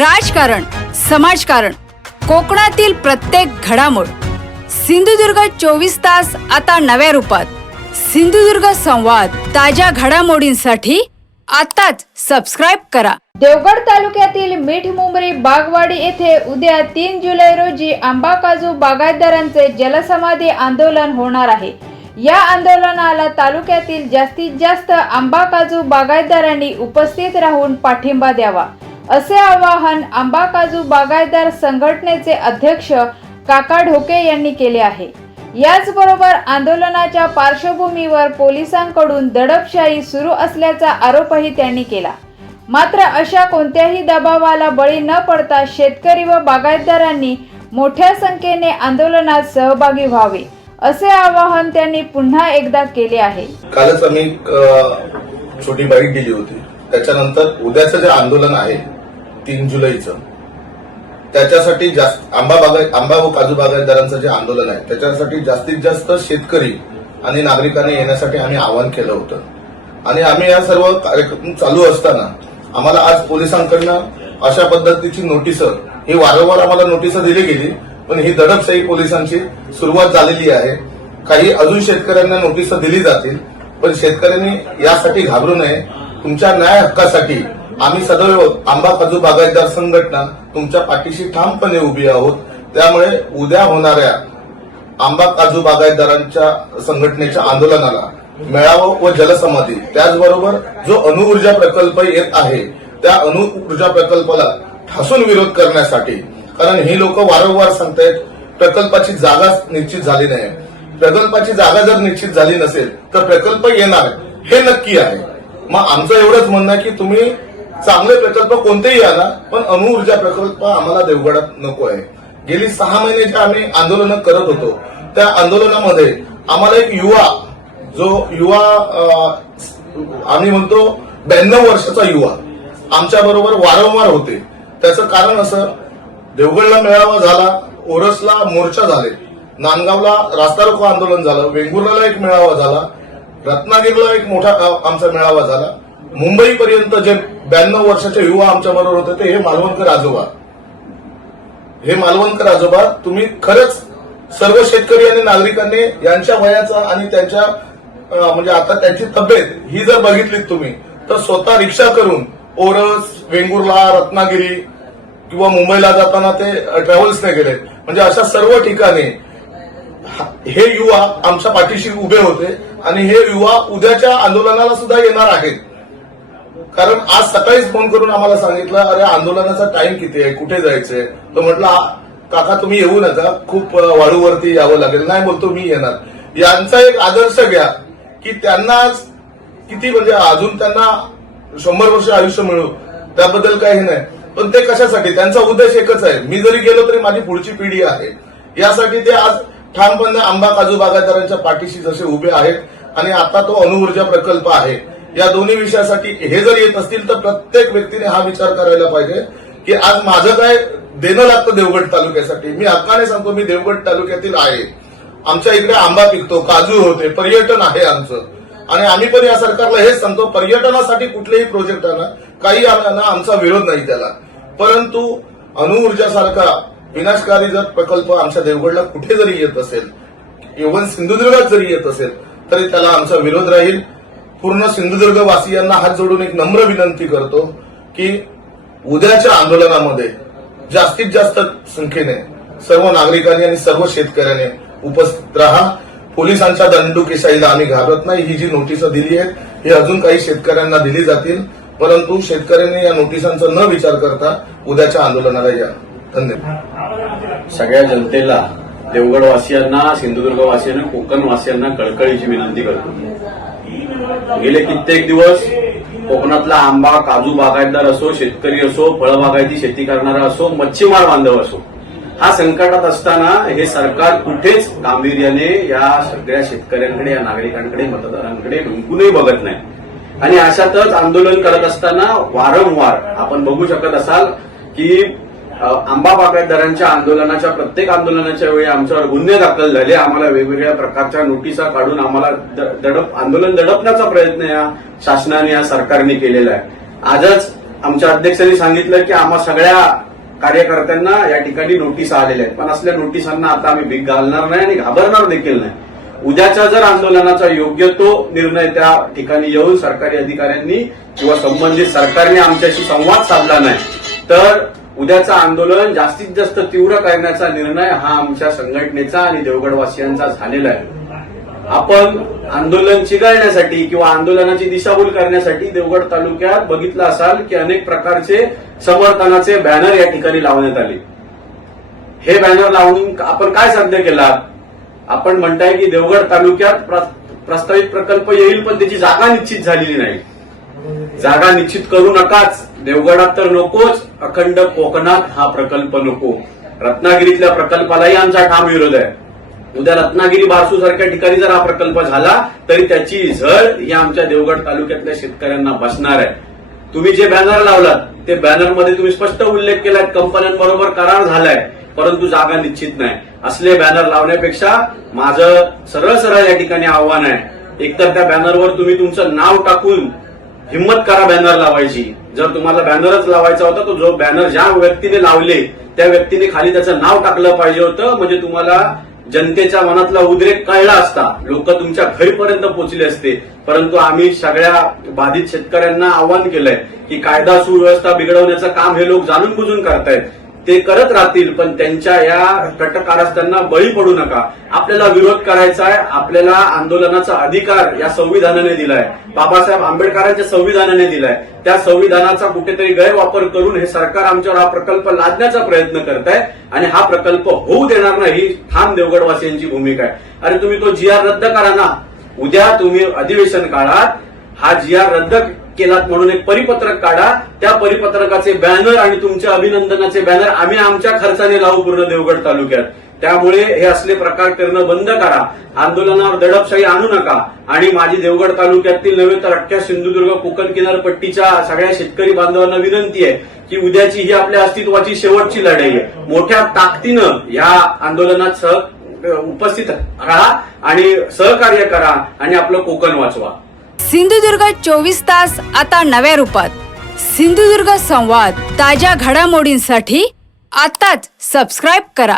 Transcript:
राजकारण, समाजकारण, कोकणातील प्रत्येक घडामोड. सिंधुदुर्ग 24 तास आता नव्या रूपात. सिंधुदुर्ग संवाद, ताज्या घडामोडींसाठी आताच सबस्क्राइब करा. देवगड तालुक्यातील मिठमुंबरी बागवाडी येथे उद्या 3 जुलै रोजी आंबा काजू बागायतदारांचे जलसमाधी आंदोलन होणार आहे. या आंदोलनाला तालुक्यातील जास्तीत जास्त आंबा काजू बागायतदारांनी उपस्थित राहून पाठिंबा द्यावा, असे आवाहन आंबा काजू बागायतदार संघटनेचे अध्यक्ष काका ढोके यांनी केले आहे. याचबरोबर आंदोलनाच्या पार्श्वभूमीवर पोलिसांकडून दडपशाही सुरू असल्याचा आरोपही त्यांनी केला. मात्र अशा कोणत्याही दबावाला बळी न पडता शेतकरी व बागायतदारांनी मोठ्या संख्येने आंदोलनात सहभागी व्हावे, असे आवाहन त्यांनी पुन्हा एकदा केले आहे. कालच आम्ही छोटी बाईट दिली होती. त्याच्यानंतर उद्याचं जे आंदोलन आहे 3 जुलैचं, त्याच्यासाठी आंबा व काजू बागायतदारांचं जे आंदोलन आहे त्याच्यासाठी जास्तीत जास्त शेतकरी आणि नागरिकांनी येण्यासाठी आम्ही आवाहन केलं होतं. आणि आम्ही या सर्व कार्यक्रम चालू असताना आम्हाला आज पोलिसांकडनं अशा पद्धतीची नोटीस, ही वारंवार आम्हाला नोटीस दिली गेली, पण ही दडपशाही पोलिसांची सुरुवात झालेली आहे. काही अजून शेतकऱ्यांना नोटीस दिली जातील, पण शेतकऱ्यांनी यासाठी घाबरू नये. तुमच्या न्याय हक्कासाठी आम्ही सदैव आंबा काजू बागायतदार संघटना तुमच्या पाठीशी ठामपणे उभी आहोत. त्यामुळे उद्या होणाऱ्या आंबा काजू बागायतदारांच्या संघटनेच्या आंदोलनाला मेळावा व जलसमाधी, त्याचबरोबर जो अणुऊर्जा प्रकल्प येत आहे त्या अणुऊर्जा प्रकल्पाला ठासून विरोध करण्यासाठी, कारण ही लोक वारंवार सांगतायत प्रकल्पाची जागा निश्चित झाली नाही. प्रकल्पाची जागा जर निश्चित झाली नसेल तर प्रकल्प येणार हे नक्की आहे. मग आमचं एवढंच म्हणणं आहे की तुम्ही चांगले प्रकल्प कोणतेही आणा, पण अणुऊर्जा प्रकल्प आम्हाला देवगडात नको आहे. गेली 6 महिने जे आम्ही आंदोलन करत होतो त्या आंदोलनामध्ये आम्हाला एक युवा आम्ही म्हणतो 92 वर्षाचा युवा आमच्या बरोबर वारंवार होते. त्याचं कारण असं, देवगडला मेळावा झाला, ओरसला मोर्चा झाले, नांदगावला रास्ता रोको आंदोलन झालं, वेंगुर्ल्याला एक मेळावा झाला, रत्नागिरीला एक मोठा आमचा मेळावा झाला. मुंबईपर्यंत जे 92 वर्षाचे युवा आमच्या बरोबर होते ते हे मालवणकर आजोबा, तुम्ही खरंच सर्व शेतकरी आणि नागरिकांनी यांच्या वयाचा आणि त्यांच्या म्हणजे आता त्यांची तब्येत ही जर बघितलीत तुम्ही तर स्वतः रिक्षा करून ओरस, वेंगुर्ला, रत्नागिरी किंवा मुंबईला जाताना ते ट्रॅव्हल्सने गेले. म्हणजे अशा सर्व ठिकाणी हे युवा आमच्या पाठीशी उभे होते आणि हे युवा उद्याच्या आंदोलनाला सुद्धा येणार आहेत. कारण आज सकाळीच फोन करून आम्हाला सांगितलं, अरे आंदोलनाचा टाइम किती आहे, कुठे जायचंय. तो म्हटलं काका तुम्ही येऊ नका, खूप वाळूवरती यावं लागेल. नाही बोलतो मी येणार. यांचा एक आदर्श घ्या की त्यांना किती म्हणजे अजून त्यांना 100 वर्ष आयुष्य मिळू, त्याबद्दल काही नाही, पण ते कशासाठी, त्यांचा उद्देश एकच आहे, मी जरी गेलो तरी माझी पुढची पिढी आहे. यासाठी ते आज ठामपणे आंबा काजू बागायतदारांच्या पाठीशी जसे उभे आहेत. आणि आता तो अणुऊर्जा प्रकल्प आहे, या दोन्ही विषयासाठी हे जर येत असतील तर प्रत्येक व्यक्तीने हा विचार करायला पाहिजे की आज माझं काय देणं लागतं देवगड तालुक्यासाठी. मी हक्काने सांगतो, मी देवगड तालुक्यातील आहे. आमच्या इकडे आंबा पिकतो, काजू होते, पर्यटन आहे आमचं. आणि आम्ही पण या सरकारला हेच सांगतो, पर्यटनासाठी कुठलेही प्रोजेक्ट आणा, काही आमचा विरोध नाही त्याला. परंतु अणुऊर्जासारखा विनाशकारी जर प्रकल्प आमच्या देवगडला कुठे जरी येत असेल, इव्हन सिंधुदुर्गात जरी येत असेल, तरी त्याला आमचा विरोध राहील. पूर्ण सिंधुदुर्ग वासियांना हात जोडून एक नम्र विनंती करतो की उद्याच्या आंदोलनामध्ये जास्तीत जास्त संख्येने सर्व नागरिकांनी आणि सर्व शेतकऱ्यांनी उपस्थित राहा. पोलिसांच्या दंडुकेशाहीला आम्ही घाबरत नाही. ही जी नोटीस दिली आहे ही अजून काही शेतकऱ्यांना दिली जातील, परंतु शेतकऱ्यांनी या नोटिसांचा न विचार करता उद्याच्या आंदोलनाला या. धन्यवाद. सगळ्या जनतेला, देवगड वासियांना, सिंधुदुर्ग वासियांना, कोकण वासियांना कळकळीची विनंती करतो. गेले कित्येक दिवस कोकणातला आंबा काजू बागायतदार असो, शेतकरी असो, फळबागायती शेती करणारा असो, मच्छीमार बांधव असो, हा संकटात असताना हे सरकार कुठेच गांभीर्याने या सगळ्या शेतकऱ्यांकडे, या नागरिकांकडे, मतदारांकडे ढुंकूनही बघत नाही. आणि अशातच आंदोलन करत असताना वारंवार आपण बघू शकत असाल की आंबा बागायतदारांच्या आंदोलनाच्या प्रत्येक आंदोलनाच्या वेळी आमच्यावर गुन्हे दाखल झाले. आम्हाला वेगवेगळ्या प्रकारच्या नोटिसा काढून आम्हाला आंदोलन दडपण्याचा प्रयत्न या शासनाने, या सरकारने केलेला आहे. आजच आमच्या अध्यक्षांनी सांगितलं की आम्हा सगळ्या कार्यकर्त्यांना या ठिकाणी नोटीस आलेल्या आहेत, पण असल्या नोटिसांना आता आम्ही भीक घालणार नाही आणि घाबरणार देखील नाही. उद्याच्या जर आंदोलनाचा योग्य तो निर्णय त्या ठिकाणी येऊन सरकारी अधिकाऱ्यांनी किंवा संबंधित सरकारने आमच्याशी संवाद साधला नाही तर उद्याचं आंदोलन जास्तीत जास्त तीव्र करण्याचा निर्णय हा आमच्या संघटनेचा आणि देवगडवासियांचा झालेला आहे. आपण आंदोलन चिघळण्यासाठी किंवा आंदोलनाची दिशाभूल करण्यासाठी देवगड तालुक्यात बघितलं असाल की अनेक प्रकारचे समर्थनाचे बॅनर या ठिकाणी लावण्यात आले. हे बॅनर लावून आपण काय साध्य केला? आपण म्हणताय की देवगड तालुक्यात प्रस्तावित प्रकल्प येईल पण त्याची जागा निश्चित झालेली नाही. जागा निश्चित करू नकाच. देवगडात तर नकोच, अखंड कोकणात हा प्रकल्प नको. रत्नागिरीतल्या प्रकल्पालाही आमचा ठाम विरोध आहे. उद्या रत्नागिरी बारसू सारख्या ठिकाणी जर हा प्रकल्प झाला तरी त्याची झळ ही आमच्या देवगड तालुक्यातल्या शेतकऱ्यांना बसणार आहे. तुम्ही जे बॅनर लावलात ते बॅनरमध्ये तुम्ही स्पष्ट उल्लेख केलाय कंपन्यांबरोबर करार झालाय परंतु जागा निश्चित नाही. असले बॅनर लावण्यापेक्षा माझं सरळ सरळ या ठिकाणी आव्हान आहे, एकतर त्या बॅनरवर तुम्ही तुमचं नाव टाकून हिंमत करा बॅनर लावायची. जर तुम्हाला बॅनरच लावायचा होता तर जो बॅनर ज्या व्यक्तीने लावले त्या व्यक्तीने खाली त्याचं नाव टाकलं पाहिजे होतं, म्हणजे तुम्हाला जनतेच्या मनातला उद्रेक कळला असता, लोक तुमच्या घरीपर्यंत पोहोचले असते. परंतु आम्ही सगळ्या बाधित शेतकऱ्यांना आवाहन केलंय की कायदा सुव्यवस्था बिघडवण्याचं काम हे लोक जाणून बुजून करतायत. ते करत राहतील पण त्यांच्या या कट कारस्थांना बळी पडू नका. आपल्याला विरोध करायचा आहे. आपल्याला आंदोलनाचा अधिकार या संविधानाने दिलाय, बाबासाहेब आंबेडकरांच्या संविधानाने दिलाय. त्या संविधानाचा कुठेतरी गैरवापर करून हे सरकार आमच्यावर हा प्रकल्प लादण्याचा प्रयत्न करत आहे आणि हा प्रकल्प होऊ देणार नाही ही ठाम देवगडवासियांची भूमिका आहे. अरे तुम्ही तो जी आर रद्द करा ना. उद्या तुम्ही अधिवेशन काळात हा जी आर रद्द केलात म्हणून एक परिपत्रक काढा. त्या परिपत्रकाचे बॅनर आणि तुमच्या अभिनंदनाचे बॅनर आम्ही आमच्या खर्चाने लावू पूर्ण देवगड तालुक्यात. त्यामुळे हे असले प्रकार करणं बंद करा. आंदोलनावर दडपशाही आणू नका. आणि माझी देवगड तालुक्यातील नव्हे तर अख्ख्या सिंधुदुर्ग कोकण किनारपट्टीच्या सगळ्या शेतकरी बांधवांना विनंती आहे की उद्याची ही आपल्या अस्तित्वाची शेवटची लढाई आहे. मोठ्या ताकदीनं या आंदोलनात उपस्थित राहा आणि सहकार्य करा आणि आपलं कोकण वाचवा. सिंधुदुर्ग 24 तास आता नव्या रूपात. सिंधुदुर्ग संवाद ताज्या घडामोडींसाठी आताच सबस्क्राईब करा.